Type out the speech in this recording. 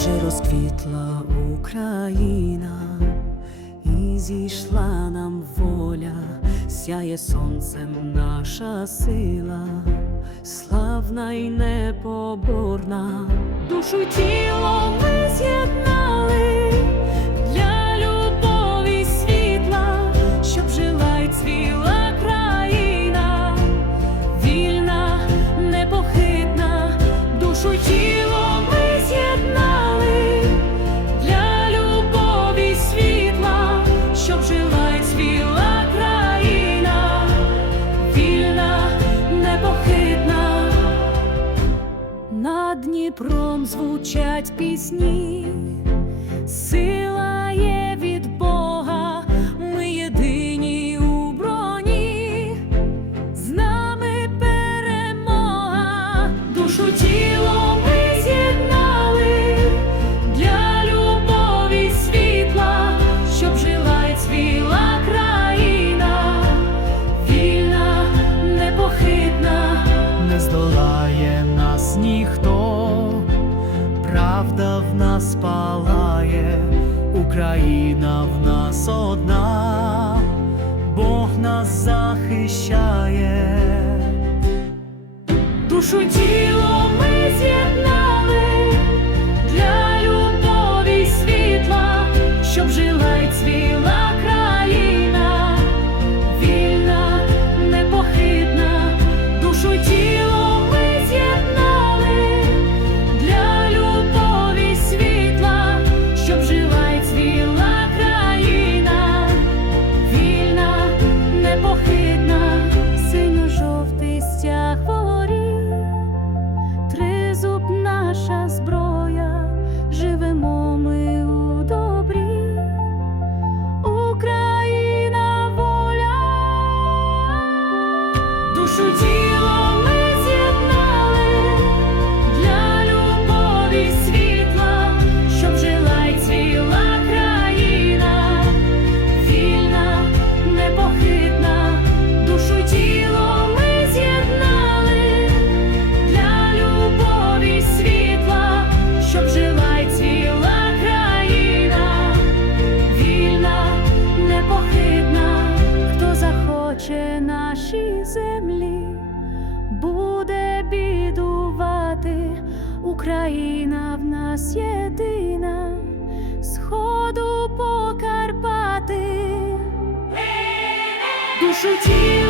вже розквітла Україна, і зійшла нам воля, сяє сонцем наша сила, славна і непоборна, душу тіла. Дніпром звучать пісні, сила є від Бога, ми єдині у броні, з нами перемога, душу тіло ми для любові світла, щоб жила й цвіла країна, вільна, непохитна. не здолає нас ніхто, правда в нас палає, Україна в нас одна, Бог нас захищає. Душу тіло ми з'єднали наші землі, буде бідувати, Україна в нас єдина, сходу по Карпати. Душу тіло